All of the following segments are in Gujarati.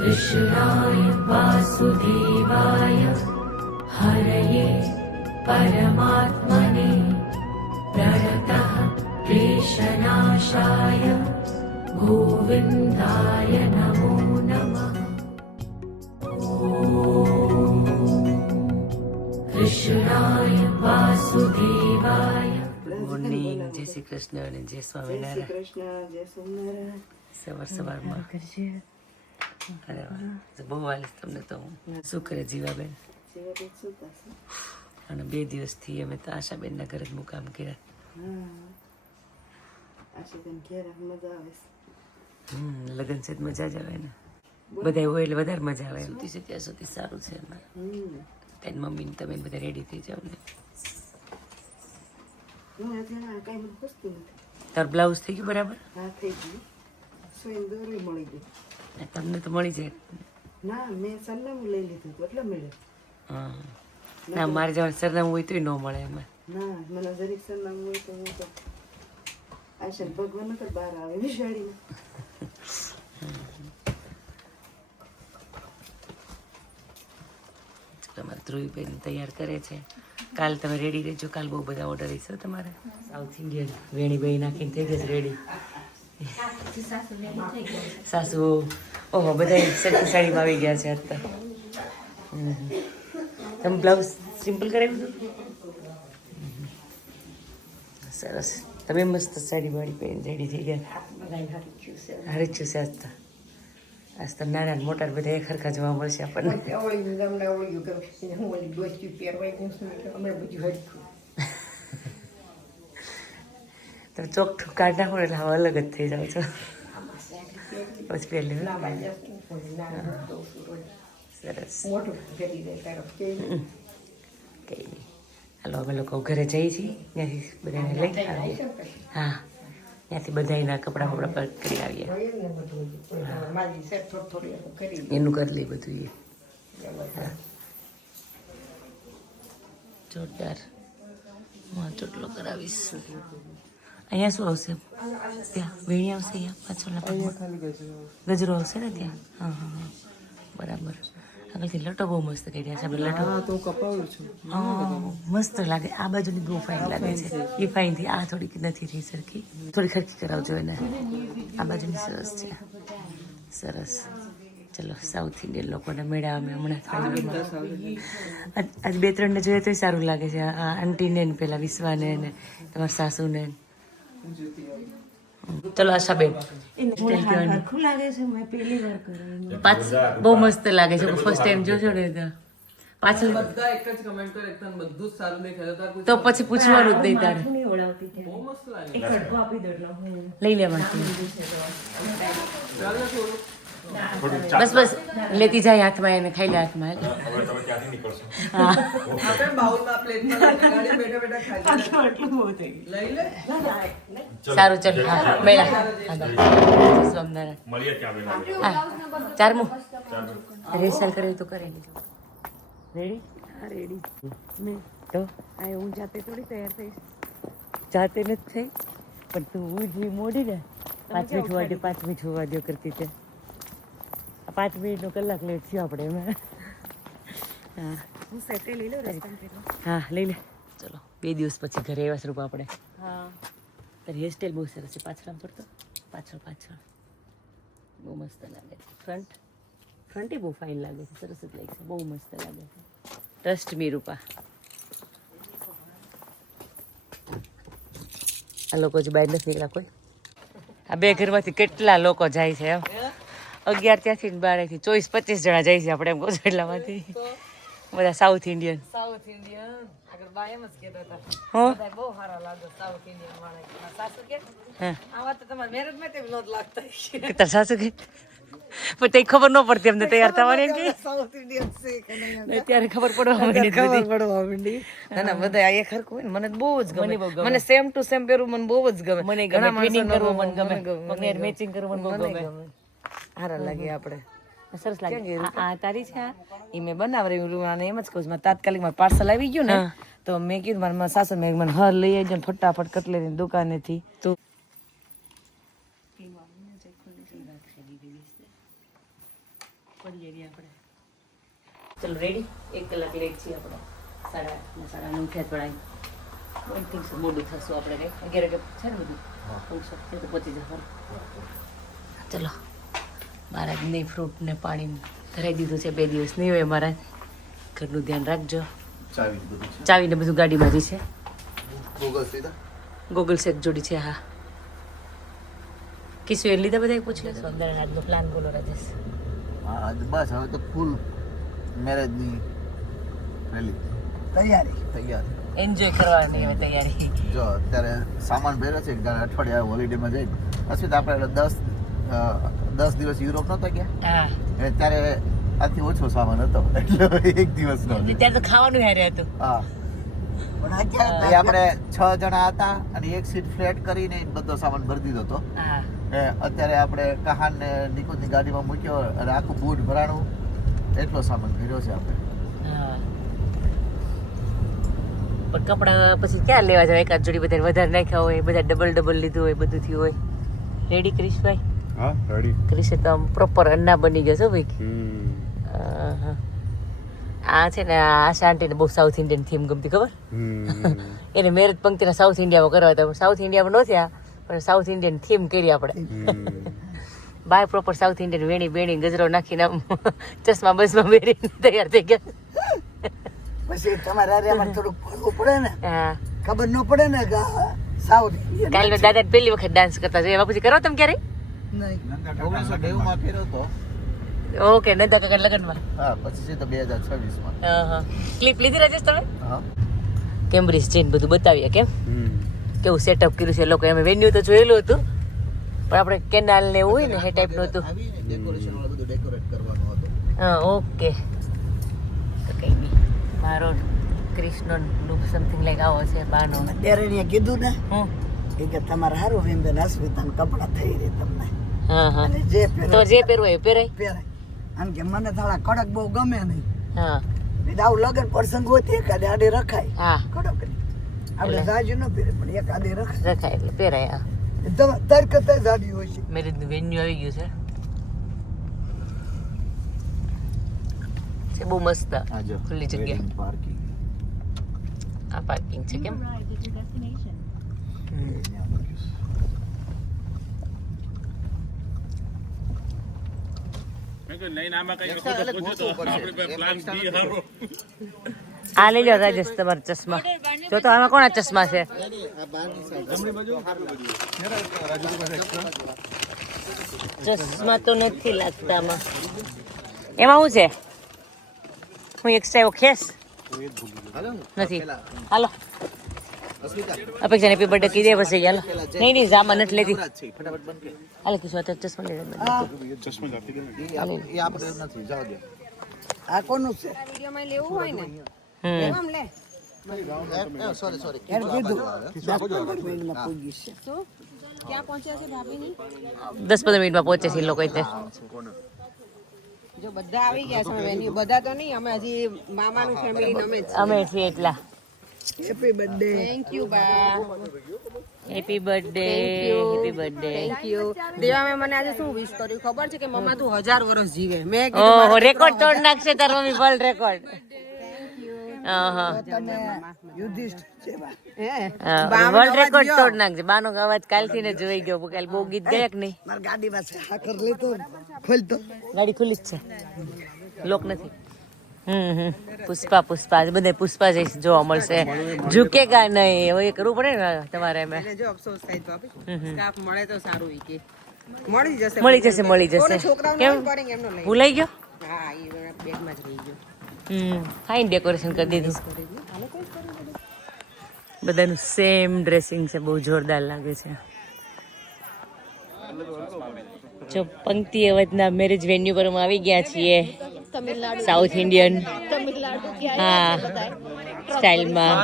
कृष्णाय वासुदेवाय हरये परमात्मने प्रणतः क्लेशनाशाय गोविन्दाय नमो नमः। कृष्णाय वासुदेवाय। મોર્નિંગ, જય શ્રી કૃષ્ણ અને જય સ્વામિનારાયણ. કૃષ્ણ જય સોમનારાયણ. સવારમાં અરે વાહ, બહુ વાલીશ તમને તો હું. શું કરે જીવાબેન? જીવાબેન સુતા છે. અને 2 દિવસથી અમે તો આશાબેનના ઘરે જ મુકામ કર્યા. આશાબેન ઘેર મજા આવે છે. લગ્ન છે મજા જ આવે ને, બધા હોય એટલે વધારે મજા આવે. સુધી છે ત્યાં સુધી સારું છે એમાં. તારી મમ્મી ને તમે બધા રેડી થઈ જાવ ને. તાર બ્લાઉઝ થઈ ગયું બરાબર? હા થઈ ગયું. સ્વયં દોરી મળી ગઈ. તમને તો મળી જાય. ના મેં સરનામું લઈ લીધું હતું એટલે મળે. હા ના, મારે જવાનું સરનામું હોય તોય ન મળે એમાં. ના મને જરીક સરનામું હોય તો હું તો આશા ભગવાન તો બહાર આવે વિશાળીને. તમારે ધ્રુવીબેન તૈયાર કરે છે. કાલ તમે રેડી રહેજો. કાલ બહુ બધા ઓર્ડર હશે તમારે. સાઉથ ઇન્ડિયન વેણી નાખીને થઈ જશે રેડી. સાસુ ઓહો બધા સરખી સાડીમાં આવી ગયા છે અત્યારે. તમે બ્લાઉઝ સિમ્પલ કરાવી દો. સરસ. તમે મસ્ત સાડી વાળી પહેરીને રેડી થઈ ગયા. હારી જ છે આજ તો. આજ તો નાના ને મોટા બધા એક હરખા જોવા મળશે આપણને. તમે ચોખ્ઠું કાઢ નાખો એટલે હવે અલગ જ થઈ જાવ છો. પછી પહેલી સરસ. કંઈ નહીં. હાલો અમે લોકો ઘરે જઈએ છીએ. ત્યાંથી બધાને લઈ આવીએ. હા ત્યાંથી બધાના કપડાં બપડા પેક કરી આવીએ. એનું કરી લઈએ બધું એ. હા જોરદાર. હું ચોટલો કરાવીશ. અહીંયા શું આવશે? ત્યાં વેણી આવશે. અહીંયા પાછળના ભાગમાં ગજરો આવશે ને ત્યાં. હા હા હા બરાબર. આગળથી લટો બહુ મસ્ત કાઢ્યા છે આપણે. લટો તો કપાવું છું. મસ્ત લાગે. આ બાજુની બહુ ફાઇન લાગે છે. એ ફાઇનથી આ થોડીક નથી થઈ સરખી. થોડી ખરખી કરાવજો એને. આ બાજુની સરસ છે. સરસ. ચલો સાઉથ ઇન્ડિયન લોકોને મેળા અમે હમણાં આજ 2-3 ને જોઈએ તોય સારું લાગે છે. આ આંટીને ને પેલા વિશ્વાને ને તમારા સાસુને. ચલો આશાબેન બહુ મસ્ત લાગે છે. ફર્સ્ટ ટાઈમ જોશો ને પાછળ તો પછી પૂછવાનું જ નહીં તારે. લઈ લેવાનું. બસ બસ લેતી જાય હાથમાં એને ખાઈ લે હાથમાં. સારું ચાલ ચારમું રેસલ કરે તો કરે. રેડી? હા રેડી. તો આ હું જાતે થોડી તૈયાર થઈશ. જાતે નથી થઈ પણ તું ઉઠી મોડી ને 5 મિનિટ હોવા દો કરતી તે. 5 મિનિટનો કલાક લેટ થયો આપણે એમાં. હા હું સેટે લઈ લઉં. હા લઈ લે. ચલો 2 દિવસ પછી ઘરે આવ્યા સ્વરૂપ આપણે. હા તારી હેરસ્ટાઈલ બહુ સરસ છે. પાછળ પર તો પાછળ બહુ મસ્ત લાગે છે. ફ્રન્ટ બહુ ફાઇન લાગે છે. સરસ જ લાગે છે. બહુ મસ્ત લાગે છે. ટ્રસ્ટ મી રૂપા. આ લોકો જ બહાર નથી નીકળ્યા કોઈ. આ 2 ઘરમાંથી કેટલા લોકો જાય છે એમ. 11 ત્યાંથી 12થી 24-25 જણા જાય છે આપણે એમ કહું છું. એટલામાંથી બધા સાઉથ ઇન્ડિયન. આગળ બા એમ જ કહેતા હતા બધા બહુ સારા લાગે સાઉથ ઇન્ડિયન વાળા. સાસુ કે આવા તો તમારા મેરેજ માટે નોટ લાગતા કે તાર સાસુ કે પણ તે ખબર ન પડતી એમને તૈયાર થવાની કે સાઉથ ઇન્ડિયન છે કે નહીં. ત્યારે ખબર પડવા માંડી. ના બધા આ એક હરખું હોય ને મને બહુ જ ગમે. મને સેમ ટુ સેમ પહેરવું મને બહુ જ ગમે. મને ઘણા ટ્વિનિંગ કરવું મને ગમે. મેચિંગ કરવું મને બહુ ગમે. સારા લાગે આપણે. સરસ લાગે. આ તારી છે એ મેં બનાવરી અને એમ જ કહું છું. તાત્કાલિક મારું પાર્સલ આવી ગયું ને તો મેં કીધું મારા સાસુ મેં મને હર લઈ આવજો ને ફટાફટ કટલેરી દુકાનેથી. તો પડીએ નહીં આપણે. ચલો રેડી, 1 કલાક લેટ છીએ આપણે. 8:30 થયા થોડા. આઈ થિંક સો મોડું થશું આપણે કંઈ 11 વાગે છે ને બધું પહોંચો તો પહોંચી જવાનું. ચલો મહારાજ નહીં ફ્રૂટ ને પાણી ધરાઈ દીધું છે. 2 દિવસ નહીં હોય મહારાજ, ઘરનું ધ્યાન રાખજો. ચાવીને બધું ગાડીમાં જ છે. ગૂગલ સેટ જોડી છે. હા કિસ્સો એ લીધા બધા પૂછ લેશો. અંદર આજનો પ્લાન બોલો રાજેશ. બસ હવે તો ફૂલ મેરેજની પહેલી તૈયારી એન્જોય કરવાની હવે તૈયારી. જો અત્યારે સામાન ભર્યો છે. અઠવાડિયા હોલિડેમાં જઈને પછી તો આપણે 10 દિવસ યુરોપ નહોતા ગયા. હા એટલે ત્યારે આથી ઓછો સામાન હતો એટલે 1 દિવસનો. ત્યારે તો ખાવાનું હારે હતું. હા પણ અત્યારે આપણે 6 જણા હતા અને એક સીટ ફ્લેટ કરીને બધો સામાન ભરી દીધો હતો. હા અત્યારે આપણે કહાન ને નિકુંજની ગાડીમાં મૂક્યો અને આખું બૂટ ભરાણું એટલો સામાન ભર્યો છે આપણે. હા પણ કપડા પછી ક્યાં લેવા જાવ? એકાદ જોડી બધા વધારે નાખ્યા હોય, બધા ડબલ લીધું હોય, બધું થયું હોય. રેડી ક્રિશભાઈ? હા રેડી. ક્રિશે તો આમ પ્રોપર અન્ના બની ગયા છો ભાઈ. આ છે ને આશા આંટીને બહુ સાઉથ ઇન્ડિયન થીમ ગમતી, ખબર? એને મેરેજ પંક્તિના સાઉથ ઇન્ડિયામાં કરવા હતા. સાઉથ ઇન્ડિયામાં ન થયા પણ સાઉથ ઇન્ડિયન થીમ કરી આપણે. બાય પ્રોપર સાઉથ ઇન્ડિયન વેણી બેણી ગજરો નાખીને આમ ચશ્મા બસમાં પહેરીને તૈયાર થઈ ગયા. પછી તમારે આમાં થોડુંક ફરવું પડે ને. હા ખબર ન પડે ને કે સાઉથ કાલે દાદા પહેલી વખત ડાન્સ કરતા જોયા. બાપુજી કરો તમે ક્યારે? નહીં 1990 માં ફેર્યો હતો. ઓકે નંદા કાકા લગ્નમાં. હા પછી છે તો 2026 માં. હા ક્લિપ લીધી રાજેશ તમે? હા કેમ્બ્રિજ જઈને બધું બતાવીએ કેમ કેવું સેટઅપ કર્યું છે લોકો. અમે વેન્યુ તો જોયેલું હતું પણ આપણે કેનાલ ને એવું હોય ને એ ટાઈપનું હતું. ડેકોરેશન વાળું બધું ડેકોરેટ કરવાનું હતું. હા ઓકે તો કંઈ નહીં. મારો કૃષ્ણ લુક સમથિંગ લાઈક આવો છે બાનો. ડેરેણીએ કીધું ને હું એ કે તમારે સારું વિંબેન અસ્મિતાને કપડાં થઈ રહે તમને. હા હા અને જે તો જે પહેરવું હોય એ પહેરાય. પહેરાય અને કે મને થોડા કડક બહુ ગમે નહીં. હા એટલે આવું લગન પ્રસંગ હોય તો એકાદે આડે રખાય. હા કડક નહીં. આપણે જાજુ ન પહેરે પણ એકાદે રખાય. રખાય એટલે પહેરાય. હા તાર કરતા જાડી હોય છે. મેરેજનું વેન્યુ આવી ગયું છે બહુ મસ્ત. આ જો ખુલ્લી જગ્યા. પાર્કિંગ. આ પાર્કિંગ છે કેમ? આ લઈ લો રાજેશ તમારા ચશ્મા. જો તો આમાં કોના ચશ્મા છે? ચશ્મા તો નથી લાગતા આમાં. એમાં શું છે? હું એક્સ્ટ્રા એવો ખેસ નથી. હાલો અપેક્ષા હેપી બર્થડે કીધે પછી હાલો. નહીં જામાં નથી લેતી. ફટાફટ બંધ કર. હાલો કિશોર ચશ્મા લઈ લે. એ આપણે નથી જાવ દે. આ કોનું છે? સોરી એને કીધું 10-15 મિનિટમાં પૂગી છે. 10-15 મિનિટમાં પહોંચે છે એ લોકો. જો બધા આવી ગયા છે વેન્યુ. બધા તો નહીં, અમે હજી મામાનું ફેમિલી અમે જ. અમે છીએ એટલા. Happy birthday. થેન્ક યુ બા. Happy birthday. Happy birthday. Thank you. દેવા મેં મને આજે શું વિશ કર્યું ખબર છે કે મમ્મા તું 1000 વર્ષ જીવે. મેં કીધું ઓહો રેકોર્ડ તોડ નાખશે તાર મમ્મી. World record. તમે યુધિષ્ઠ છે બા. વર્લ્ડ રેકોર્ડ તોડ નાખજે. બાનો અવાજ કાલથી ને જોઈ ગયો. કાલ બહુ ગીત ગયા કે નહીં? મારી ગાડીમાં છે હાકર લેતો ખોલતો. ગાડી ખુલ્લી જ છે, લોક નથી. પુષ્પા બધા પુષ્પા જઈશ જોવા મળશે. ઝૂકેગા નહીં. હવે એ કરવું પડે ને તમારે. એમ જો અફસોસ થાય તો સ્ટાફ મળે તો સારું. ઈ કે મળી જશે. મળી જશે. કેમ ભૂલાઈ ગયો? હા ઈ બેગમાં જ રહી ગયો. ફાઇન ડેકોરેશન કરી દીધું. બધાનું સેમ ડ્રેસિંગ છે. બહુ જોરદાર લાગે છે. જો પંક્તિ અવધના મેરેજ વેન્યુ પર અમે આવી ગયા છીએ. સાઉથ ઇન્ડિયન હા સ્ટાઇલમાં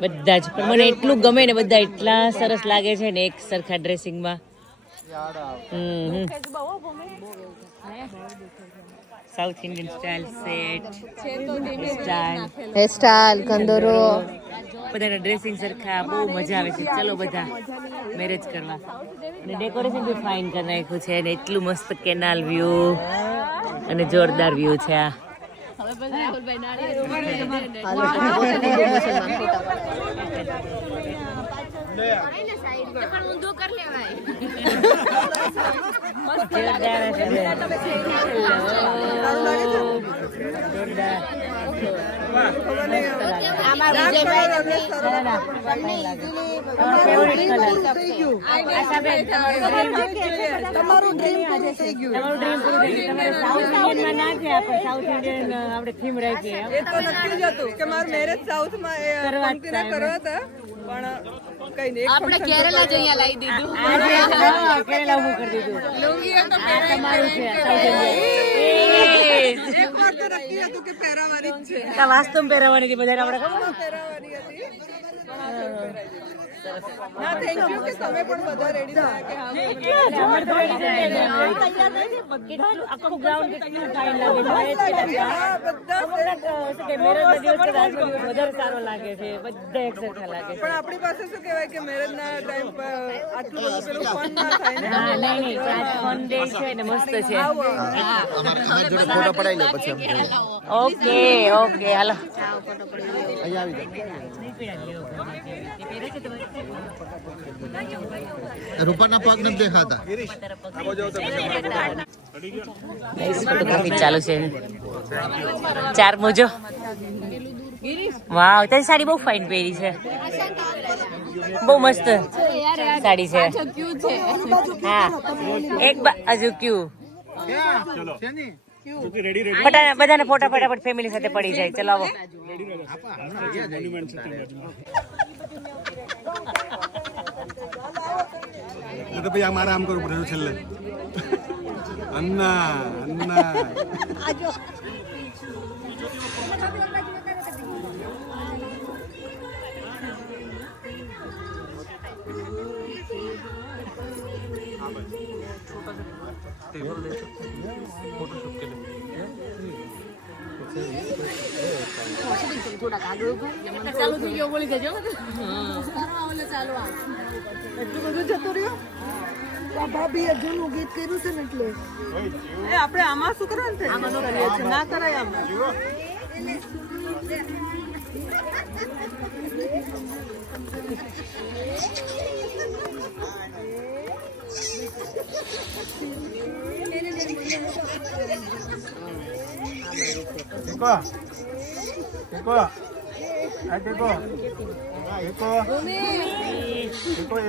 બધા જ. પણ મને એટલું ગમે ને, બધા એટલા સરસ લાગે છે ને એક સરખા ડ્રેસિંગમાં. South Indian style set hairstyle કંદોરો બધાના ડ્રેસિંગ સરખા. બહુ મજા આવે છે. ચલો બધા મેરેજ કરવા. અને ડેકોરેશન બી ફાઇન કરી નાખ્યું છે. અને એટલું મસ્ત કેનાલ વ્યૂ. અને જોરદાર વ્યૂ છે આ. તમારું ડ્રીમ પૂરું થઈ ગયું. આપણે થીમ રાખીએ એ તો નક્કી જ હતું કે મારું મેરેજ સાઉથમાં કરવા હતા પણ કઈ નહીં. આપણે કેરલા જઈએ લાવી દીધું. કેરલા હું કરી દીધું. તમારું છે એક વાર તો નક્કી હતું કે પહેરાવાની જ છે. વાસ્તવ પહેરવાની હતી બધા આપણે ખબર પહેરાવાની હતી. ના થેન્ક યુ કે તમે પણ બધા રેડી થયા કે હા આખું ગ્રાઉન્ડ કેટલું ફાઇન લાગે છે. વધારે સારો લાગે છે. બધા એક્સેપ્ટ લાગે છે. પણ આપણી પાસે શું કહેવાય કે મેરેજ ના ટાઈમ પર આટલું બધું પેલું ફન ના થાય ને. હા નહીં આજ ફન ડે છે ને મસ્ત છે. અમારે જોડે ફોટો પડાવી લે પછી આમ ઓકે ઓકે હાલો અહીંયા આવી જાય રૂપાના પગ નથી દેખાતા ફોટોગ્રાફી ચાલુ છે. ચાર મોજો વાવ તારી સાડી બહુ ફાઇન પહેરી છે. બહુ મસ્ત સાડી છે. હા એક બાજુ ક્યુ બધાને ફોટા ફટાફટ ફેમિલી સાથે પડી જાય. ચલાવો તો ભાઈ અમારે આમ કરવું પડે છેલ્લે. અન્ના અન્ના ચાલુ થઈ ગયો બોલી જજો. ચાલુ એટલું બધું જતું રહ્યું. આ ભાભીએ જૂનું ગીત કર્યું છે ને એટલે આપણે આમાં શું કરવાનું છે? આમાં કરીએ છીએ ના કરાય આમાં.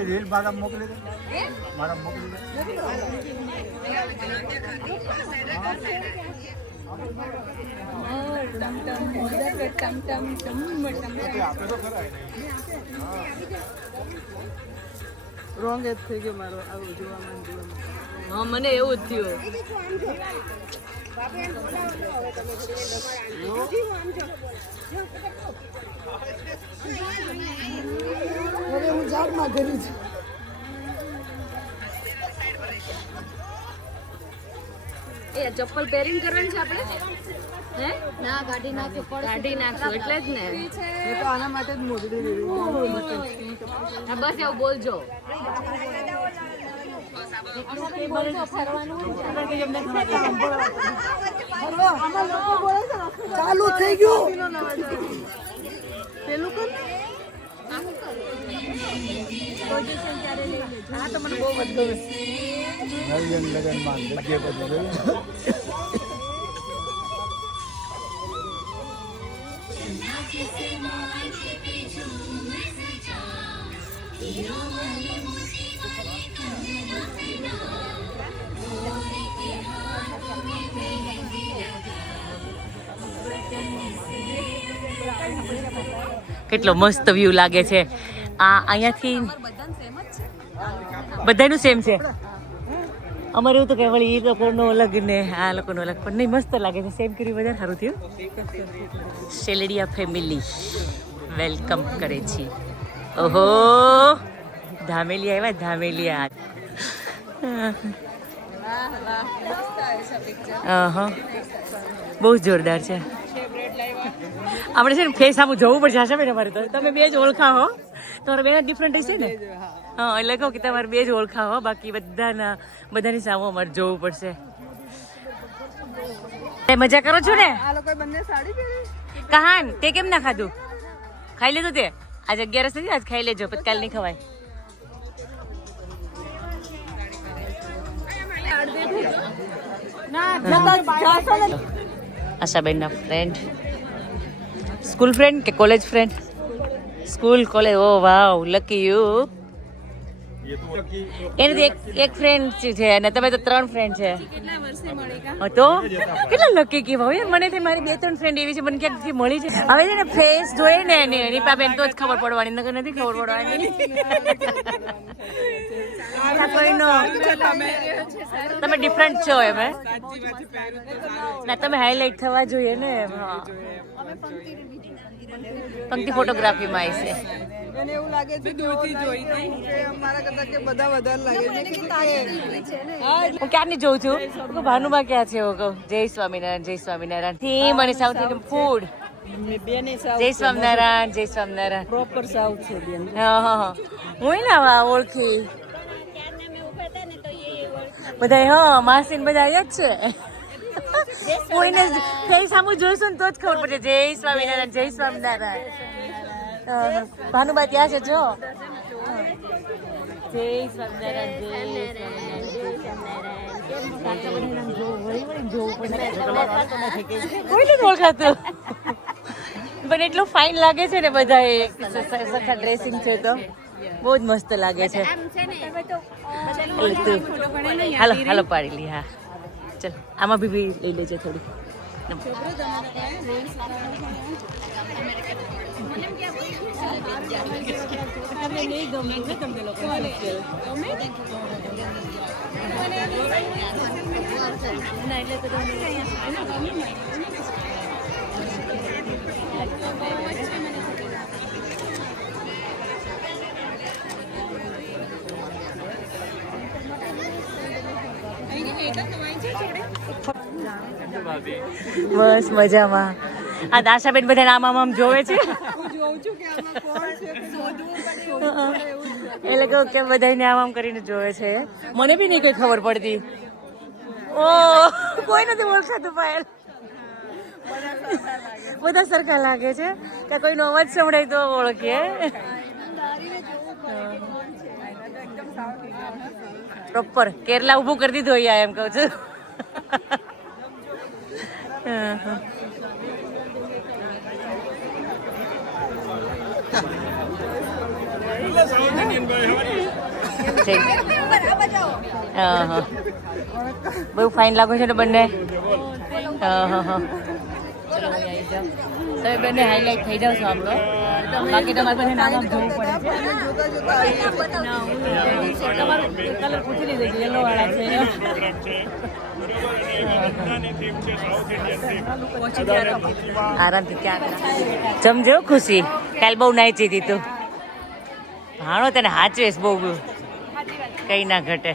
રીલ ભાગા મોકલી દે મારા મોકલી દે. રોંગ જ થઈ ગયો મારો આવું જોવામાં. હા મને એવું જ થયું. હવે હું જાગમાં કરી છું. એ ચપ્પલ પહેરીને કરવાનું છે આપણે? હે ના કાઢી નાખશું એટલે જ ને. એ તો આના માટે જ મોકલી દીધું. હા બસ એવું બોલજો. ચાલુ થઈ ગયું. પેલું કર. હા તો મને બહુ વધુ કેટલો મસ્ત વ્યૂ લાગે છે. આ અહીંયાથી બધાનું સેમ છે. અમારે એવું તો કે વળી એ લોકોનો અલગ ને આ લોકોનો અલગ પણ નહીં મસ્ત લાગે છે. સેમ કર્યું વધારે સારું થયું. શેલડિયા ફેમિલી વેલકમ કરે છે. ઓહો ધામેલિયા આવ્યા ધામેલિયા. બહુ જોરદાર છે. આપણે છે ને ફેસ આમ જોવું પડશે આશા બેન અમારે તો. તમે બે જ ઓળખાવો. તમારા બેના ડિફરન્ટ હશે ને? હા એટલે કહું કે તમારે બે જ ઓળખાવો. બાકી બધાની સામે અમારે જોવું પડશે. મજા કરો છો ને? આ લોકો બંને સાડી પહેરી. કહાન તે કેમ ના ખાધું? ખાઈ લીધું તે? આજ 11 નથી, આજ ખાઈ લેજો, પછી કાલ નહીં ખવાય. આશાબેન ના ફ્રેન્ડ, સ્કૂલ ફ્રેન્ડ કે college friend? School college. Oh wow, lucky you. એને એક ફ્રેન્ડ છે અને તમે તો 3 ફ્રેન્ડ છે. તો કેટલા લકી કેવા હોય. મને તો મારી 2-3 ફ્રેન્ડ એવી છે, મને ક્યાંકથી મળી છે. હવે છે ને ફેસ જોઈએ ને નીપાબેન તો જ ખબર પડવાની, નકર નથી ખબર પડવાની. તમે ડિફરન્ટ છો એમ? ના, તમે હાઈલાઈટ થવા જોઈએ ને એમ. હા, પંક્તિ ફોટોગ્રાફીમાં આવી છે. એને એવું લાગે છે કે અમારા કરતા કે બધા વધારે લાગે છે. હું ક્યારની જોઉં છું. ભાનુબા ક્યાં છે? કહું જય સ્વામિનારાયણ, જય સ્વામિનારાયણ. થીમ અને સાઉથ ઇન્ડિયન ફૂડ. જય સ્વામિનારાયણ, જય સ્વામિનારાયણ. પ્રોપર સાઉથ છે બેન. હા હા હા, હું ને ઓળખી બધા. હા, માસી બધા અહીંયા જ છે. કોઈને કઈ સામું જોઈશું ને તો જ ખબર પડે. જય સ્વામિનારાયણ, જય સ્વામિનારાયણ. ભાનુબા ત્યાં છે જો. જય સ્વામિનારાયણ, જય સ્વામિનારાયણ. કોઈ નથી ઓળખાતું, પણ એટલું ફાઇન લાગે છે ને બધા. સરખા ડ્રેસિંગ છે તો બહુ જ મસ્ત લાગે છે. હાલો હાલો પાડી લી. હા ચલ, આમાં બી લઈ લેજે થોડી. બસ મજામાં. આ દાશાબેન બધા આમ જોવે છે. એટલે કહું કે બધાને આમ કરીને જોવે છે. મને બી નહીં કઈ ખબર પડતી. ઓ કોઈ નથી ઓળખાતું પાયલ. બધા સરખા લાગે છે કે કોઈનો અવાજ સંભળાય તો ઓળખીએ. પ્રોપર કેરલા ઊભું કરી દીધું અહીંયા એમ કહું છું. બહુ ફાઇન લાગુ છે ને બંને. તમે બંને હાઈલાઈટ થઈ જાવ છો આમ તો. બાકી તમારે બંને નામ જોવું પડે છે. તમારું કલર પૂછી લીધો, યલો વાળા છે. આરામથી ક્યાં જમજો ખુશી. કાલ બહુ નાચી હતી તું. ભાણો તને હાચવેશ બહુ, કઈ ના ઘટે.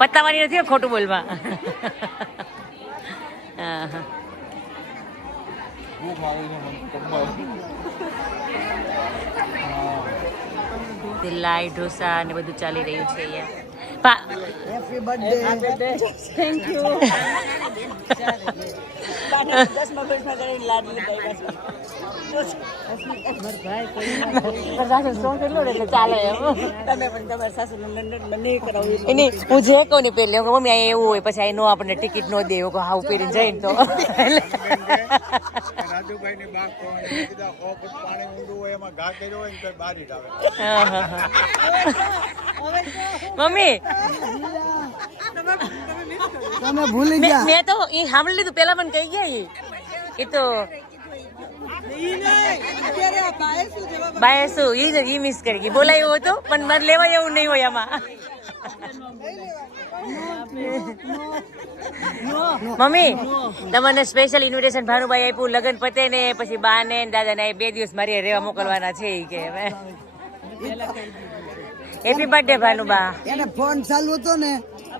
પતાવાની નથી ખોટું બોલવા. લાઈ ઢોસા ને બધું ચાલી રહ્યું છે અહીંયા. Happy birthday. Thank you. હું જે કહું ને પેલે મમ્મી અહીંયા એવું હોય પછી નો આપણને ટિકિટ નો દે. હાવ પહેરીને જઈને તો મમ્મી તમે ભૂલી ગયા. મેં તો એ સાંભળી લીધું પેલા મને કહી ગયા. એ તો બાય શું ઈ મિસ કરી ગઈ. બોલાયું હતું પણ મારે લેવા એવું નહીં હોય આમાં. મમ્મી તમને સ્પેશિયલ ઇન્વિટેશન ભાનુભાઈ આપ્યું. લગ્ન પતે ને પછી બા ને દાદા ને 2 દિવસ મારી રહેવા મોકલવાના છે. કે હેપી બર્થડે ભાનુબા. એને ફોન ચાલુ હતો ને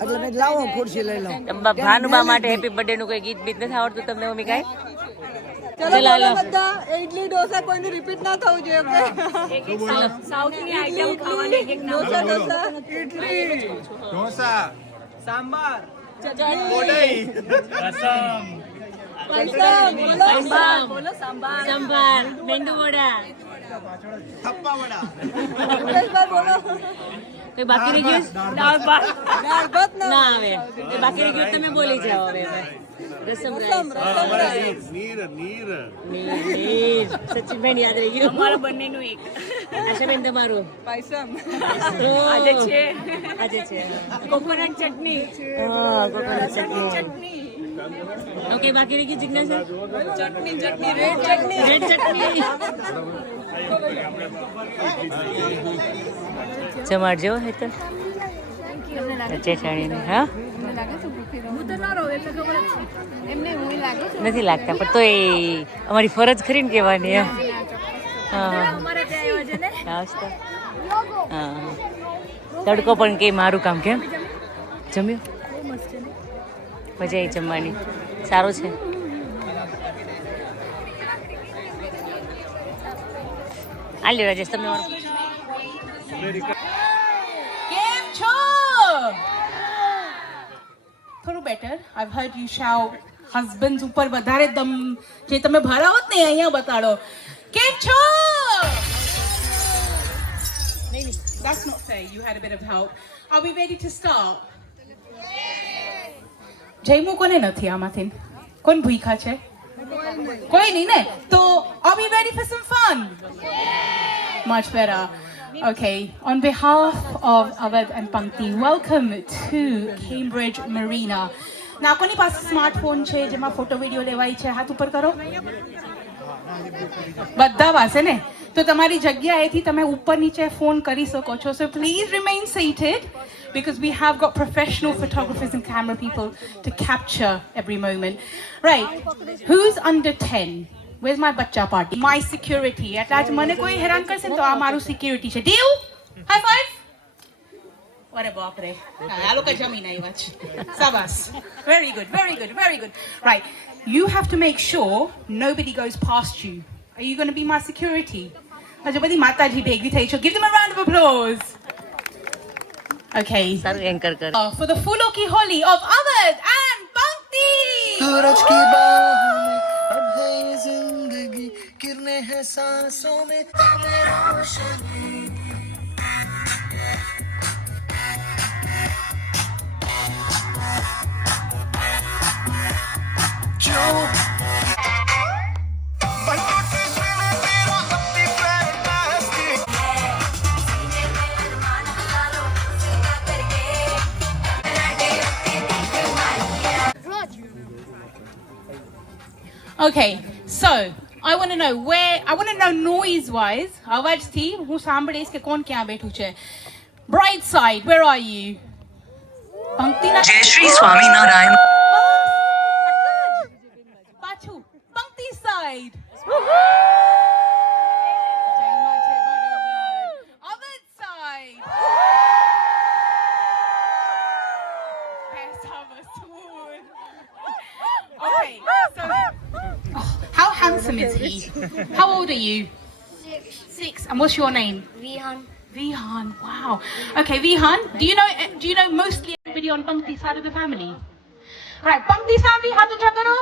એટલે મેં લાવો ખુરશી લઈ લો. ભાનુબા માટે હેપી બર્થડે નું કોઈ ગીત બીત નથી આવડતું તમને મમ્મી? કાંઈ ઇડલી ઢોસા કોઈનું રિપીટ ના થવું જોઈએ. ઢોસા સંભાર મેંદુ વડા કઈ બાકી રહી ગયું દાળ ભાત ના આવે એ બાકી રહી ગયું તમે બોલી જાઓ હવે રસમ રાઈસ નીર સચિનભાઈ યાદ રહી ગયું અમારા બંનેનું એક આશાબેન તમારું પાયસમ આજે છે કોકોનટ ચટણી હા કોકોનટ ચટણી ઓકે બાકી રહી ગયું જિજ્ઞાસા ચટણી રેડ ચટણી જમાડજો હેતર જેઠાણીને હા નથી લાગતા પણ તો એ અમારી ફરજ ખરી ને કહેવાની એમ હા તડકો પણ કે મારું કામ કેમ જમ્યું મજા આવી જમવાની સારું છે આલ્યો રાજેશ તમે કેમ છો થોડું better I heard you shout husband ઉપર વધારે દમ જે તમે ભરાવો ને અહીંયા બતાડો કેમ છો નહીં that's not fair you had a bit of help are we ready to start જયમુ કોને નથી આમાંથી કોણ ભૂખા છે કોઈ નહીં ને તો are we ready for some fun much better okay on behalf of Awadh and Pankti welcome to Cambridge Marina now કોની પાસે સ્માર્ટફોન છે જેમાં ફોટો વિડિયો લેવાય છે હાથ ઉપર કરો બધા પાસે ને તો તમારી જગ્યાએથી તમે ઉપર નીચે ફોન કરી શકો છો so please remain seated because we have got professional photographers and camera people to capture every moment right who's under 10 where's my bachcha party my security એટલે આજ મને કોઈ હેરાન કરશે ને તો આ મારું સિક્યુરિટી છે deal high five અરે બાપ રે આ લોકો જમીન આવ્યા છે શાબાશ very good very good very good right you have to make sure nobody goes past you are you going to be my security હજુ બધી માતાજી ભેગી થઈ છો give them a round of applause okay સારું એન્કર કર for the Phoolon ki Holi of Awadh and Pankti सूरज की बाहों में अब है ये जिंदगी किरणें हैं सांसों में मेरा रोशनी जो okay so I want to know noise wise અવાજ થી હું સાંભળીશ કે કોણ ક્યાં બેઠું છે bright side where are you પંક્તિ ના जय श्री स्वामी नारायण પાછું પંક્તિ side અવાજ side best of us all okay so how handsome is he how old are you 6 and what's your name Vihan wow okay Vihan do you know mostly everybody on Pankti side of the family right Pankti family hath ऊंचा करो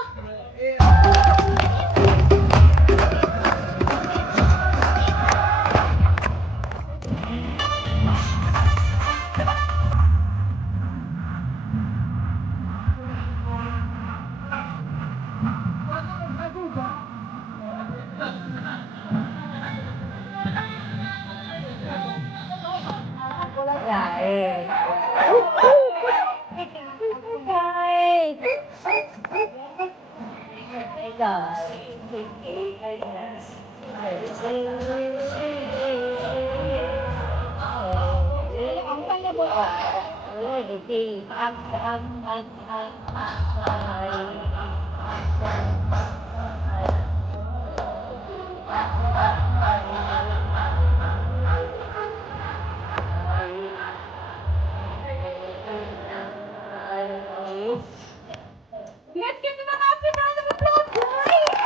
Let's give them a massive round of applause. Great!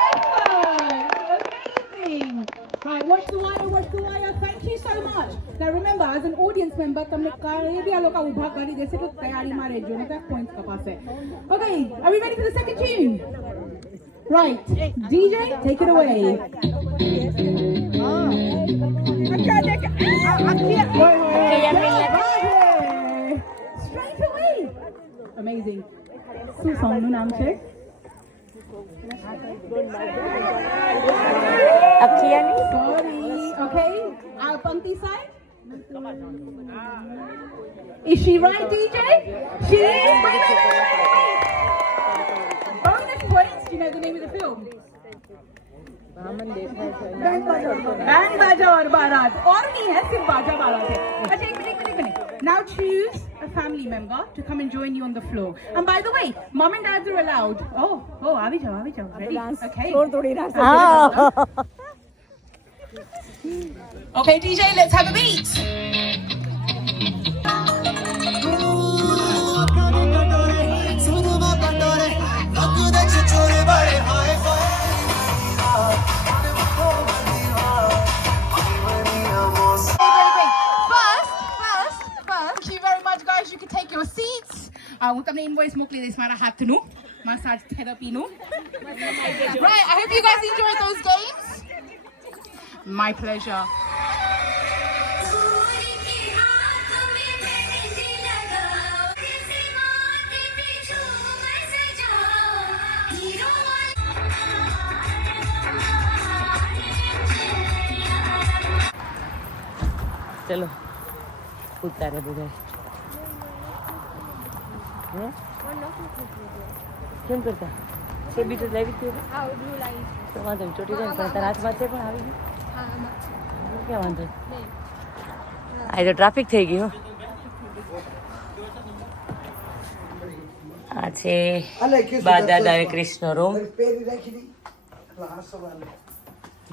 Amazing! Right, watch the wire, watch the wire. Thank you so so much. Now remember, as an audience member, તમને કાંઈ બી આ લોકો ઊભા કરી દેશે તો તૈયારીમાં રહેજો, નહીં તો points કપાશે. Okay, are we ready for the second tune? Right, DJ, take it away. Straight away. Amazing. શું સોંગનું નામ છે? Sorry. Okay. Pangti side. Is she right, DJ? She is. Wait. Bonus points. Do you know the name of the film? Band Baja और बारात. और नहीं है, सिर्फ बाजा बारात है. अच्छा, एक minute. Now choose a family member to come and join you on the floor. And by the way, mom and dads are allowed. Oh, आवी जाओ. Ready? Okay. Okay, DJ, let's have a beat. First, thank you very much, guys. You can take your seats. હું તમને ઇન્વોઇસ મોકલી દઈશ મારા હાથનું massage થેરાપીનું. Right, I hope you guys enjoyed those games. My pleasure. ચલો ઉતારે બધા. કેમ કરતા છે બી તો લાવી હતી તો વાંધો નહીં, ચોટી જાય પણ તારા હાથમાં છે પણ આવી ગયું ક્યાં વાંધો. આ તો ટ્રાફિક થઈ ગયું. આ છે બા દાદા અને કૃષ્ણ રૂમ.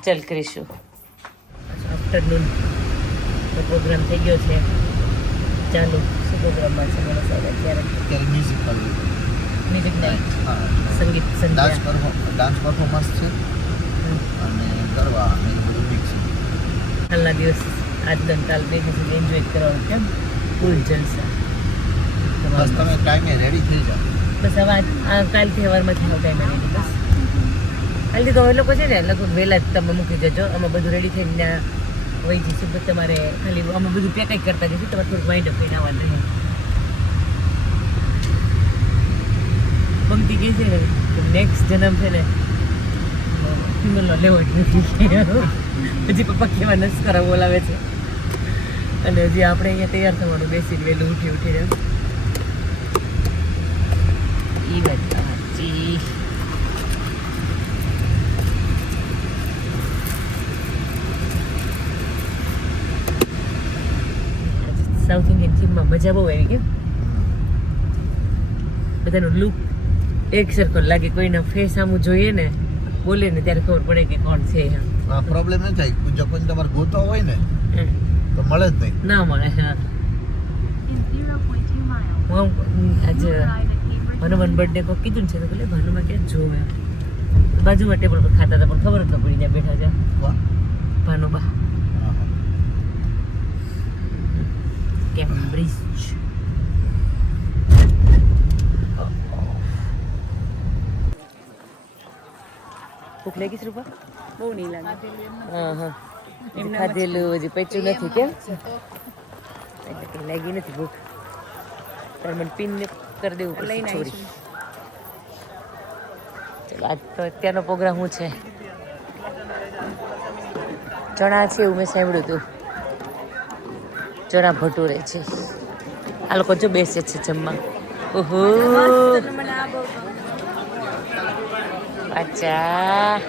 ચલ કરીશું. આફ્ટરનૂન પ્રોગ્રામ થઈ ગયો છે ચાલુ. શું પ્રોગ્રામમાં છે મને સાહેબ અત્યારે મ્યુઝિકલ નાઇટ, સંગીત સંધ્યા, ડાન્સ પરફોર્મન્સ છે અને ગરબા અને એ બધું મિક્સ છે. કાલના દિવસ આજના કાલ બે દિવસ એન્જોય કરવાનું. કેમ ફૂલ જલસા. બસ તમે ટાઈમે રેડી થઈ જાઓ. બસ હવે આ કાલથી સવારમાંથી આવો ટાઈમે રેડી. બસ કાલથી તો હવે લોકો છે ને લગભગ વહેલા જ તમે મૂકી દેજો. આમાં બધું રેડી થઈને ત્યાં વહી જઈશું. બસ તમારે ખાલી અમે બધું પેક કરતા જઈશું. તમારે થોડુંક વાઇન્ડ અપ કરીને આવવાનું રહે. પંક્તિ કહે છે ને નેક્સ્ટ જન્મ છે ને ફિમેલનો લેવો જ નથી. હજી પપ્પા કેવા નસ્કરા બોલાવે છે. અને હજી આપણે અહીંયા તૈયાર થવાનું બેસીને વહેલું ઉઠીને એ વાત સાચી. સાઉથ ઇન્ડિયન ફિલ્મમાં મજા બહુ આવી ગઈ. બધાનું લુક એક સરખો લાગે. કોઈના ફેસ આમ જોઈએ ને બોલે ને ત્યારે ખબર પડે કે કોણ છે. પ્રોબ્લેમ ન થાય. જો કોઈ તમારે ગોતો હોય ને તો મળે જ નહીં. ના મળે. હા હું આજે ભાનુમાન બર્થડે કોઈ કીધું છે તો બોલે ભાનુમાં ક્યાં જોવે. બાજુમાં ટેબલ પર ખાતા હતા પણ ખબર જ ન પડી ત્યાં બેઠા છે ભાનુબા. કેમ્બ્રિજ ભૂખ લાગી છે રૂપા? બહુ નહીં લાગે. હા ખાધેલું હજી પચ્યું નથી. કેમ એટલે કંઈ લાગી નથી ભૂખ. તારે મને પિન કરી દેવું પડશે છોરી. ચલો આજ તો અત્યારનો પ્રોગ્રામ શું છે? ચણા છે એવું મેં સાંભળ્યું હતું. ચણા ભટુરે છે. આ લોકો જો બેસે છે જમવા. ઓહો અચ્છા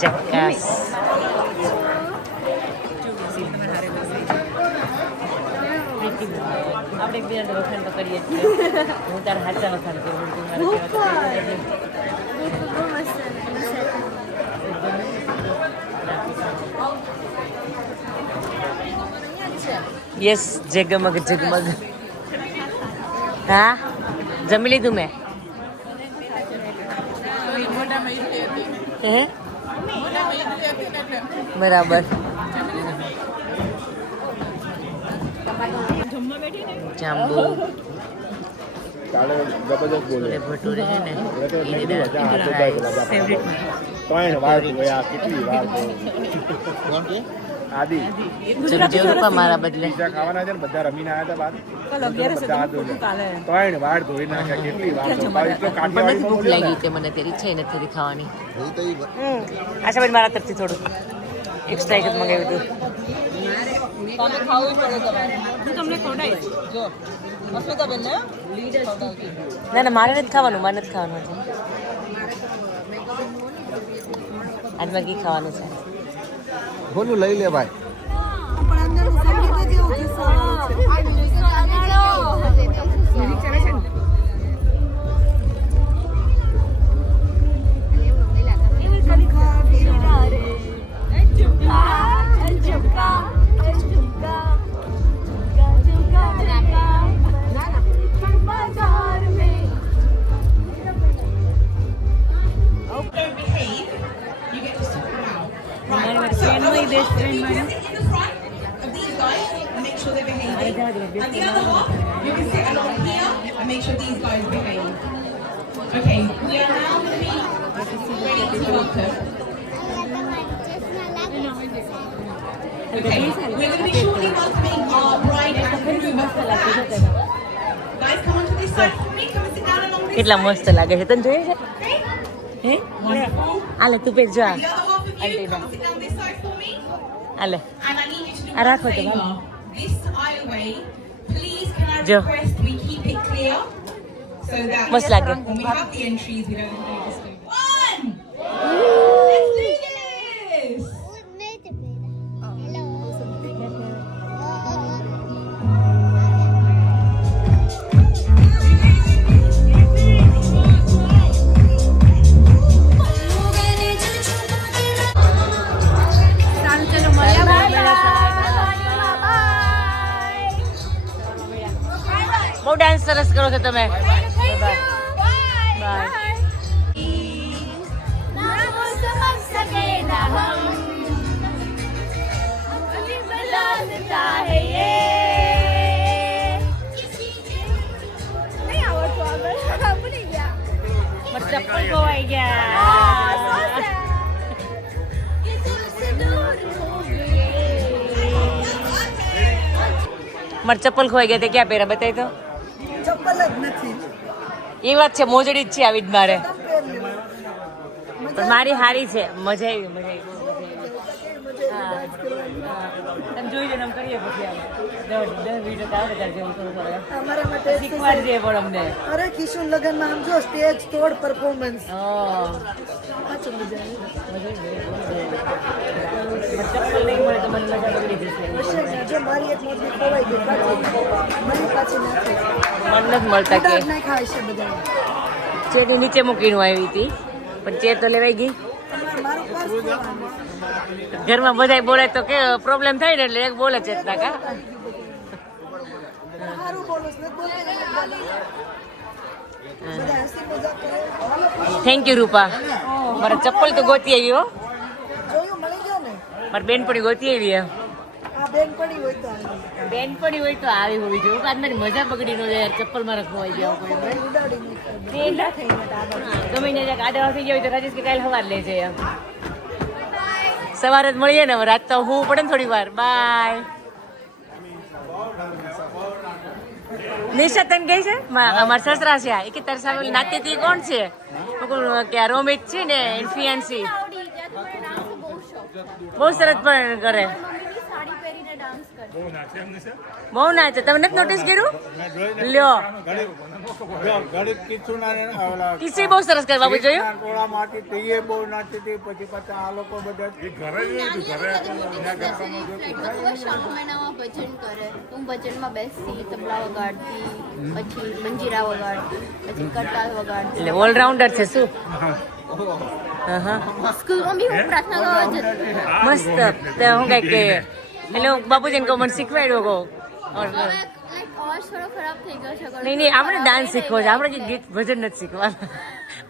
જક્કાસ. આપણે એકબીજાને વખાણ તો કરીએ જ છીએ. હું તારા હાચા વખાણ કરું. યસ જગમગ જગમગ. હા જમી લીધું મેં. હે બરાબર. જાંબુ છોલે ભટુરે છે ને ફેવરેટ રૂપા મારા બદલે ખાવાના છે ને બધા રમીને આવ્યા હતા બાદ પણ ભૂખ લાગી તે મને તેરી ઈચ્છા નથી થતી ખાવાની આશા બેન મારા તરફથી થોડું એક્સ્ટ્રા એક જ મંગાવ્યું હતું ના ના મારે નથી ખાવાનું મારે નથી ખાવાનું આજમાં ઘી ખાવાનું છે બોલું લઈ લે ભાઈ Make sure these guys behave. Okay, we are now going to be ready to welcome. Okay, we're going to be shortly welcoming our bride and groom. Guys, come on to this side for me. Come and sit down along this કેટલા side. મસ્ત લાગે છે તને જોઈએ છે હે Wonderful. આલે તું પેર જો The other half of you, Auntie, come and sit down this side for me. આલે And I need you to do Ah, me a રાખો તો favour. ભાઈ. This aisleway, please can I Jo. request we keep it clear so that મસ્ત લાગે when we have the entries, we don't have to just go. One! Let's do this! બહુ ડાન્સ સરસ કરો છો તમે બાય ચપ્પલ ખોવાઈ ગયા મારે ચપ્પલ ખોવાઈ ગયા તે ક્યાં પહેરા બતાવી તો ચપ્પલ જ નથી એ વાત છે મોજડી જ છે આવી જ મારે પણ મારી હારી છે મજા આવી મજા આવી તમે જોઈ લો આમ કરીએ પછી દસ વિડીયો આવડે ત્યારે જેવું થોડું થોડું અમારા માટે શીખવાડજે પણ અમને અરે કિશોર લગનમાં આમ જો સ્ટેજ તોડ પરફોર્મન્સ ચપ્પલ નહીં મળે તો મને મજા બગડી જશે જો મારી એક મોટી ખોવાઈ ગઈ પાછી નાખી મન નથી મળતા કે નહીં ખાય છે બધા ચેરની નીચે મૂકીને આવી હતી પણ ચેર તો લેવાઈ ગઈ મારું પર્સ ખોવાનું. ઘરમાં બધા બોલે તો કે પ્રોબ્લેમ થાય ને એટલે એક બોલે ચેતના કા સારું બોલો છો, બોલતી નથી બધા હસી મજાક કરે. થેન્ક યુ રૂપા મારા ચપ્પલ તો ગોતી આવી હો જોયું મળી ગયો ને મારી બેનપણી ગોતી આવી આ બેન પડી હોય તો આવી. બેનપણી હોય તો આવી હોવી જોઈએ આજ મારી મજા બગડી નો જાય ચપ્પલ મારા ખોવાઈ ગયા કોઈ ઉડાડી મૂકી. ગમે ને આડા થઈ ગયા હોય તો રાજેશ કે કાલે સવાર લેજે એમ સવારે જ મળીએ ને રાત તો હું પડે ને થોડી વાર બાય નિશા તને ગઈ છે અમારા સસરા છે આ કે તાર સામે નાતી હતી કોણ છે કે આ રોમિત છે ને ઇન્ફિયન્સી બહુ સરસ પણ કરે બહુ નાચે તમે નથી નોટિસ કર્યું લ્યો કિસી બહુ સરસ કરે બાબુ જોયું ભજન કરે હું ભજનમાં બેસતી તબલા વગાડતી પછી મંજીરા વગાડતી પછી કરતાલ વગાડતી એટલે ઓલરાઉન્ડર છે શું સ્કૂલમાં બી હું પ્રાર્થના ગાવા જતી મસ્ત તો હું કઈ કે એટલે હું બાપુજીને કહું મને શીખવાડ્યો કહું લાઈક અવાજ થોડો ખરાબ થઈ ગયો છે નહીં આપણે ડાન્સ શીખવો છે આપણે ગીત ભજન નથી શીખવાનું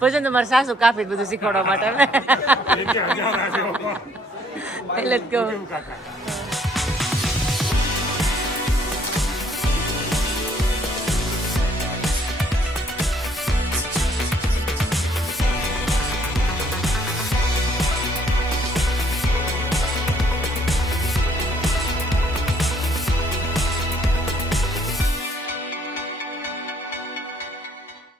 ભજન તો મારા સાસુ કાપી બધું શીખવાડવા માટે એટલે જ કહું